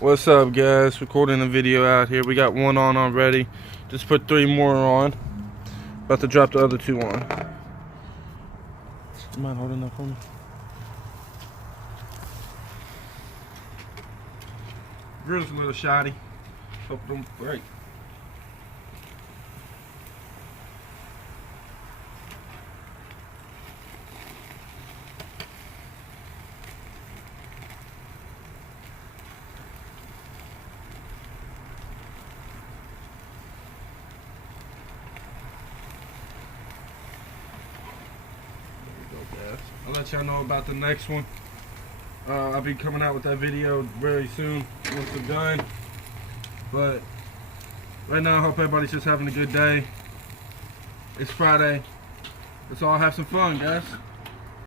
What's up, guys? Recording a video out here. We got one on already. Just put 3 more on. About to drop the other 2 on. You mind holding that for me? Grill's a little shoddy. Hope it don't break. I'll let y'all know about the next one. I'll be coming out with that video very soon once it's done. But right now, I hope everybody's just having a good day. It's Friday. Let's all have some fun, guys.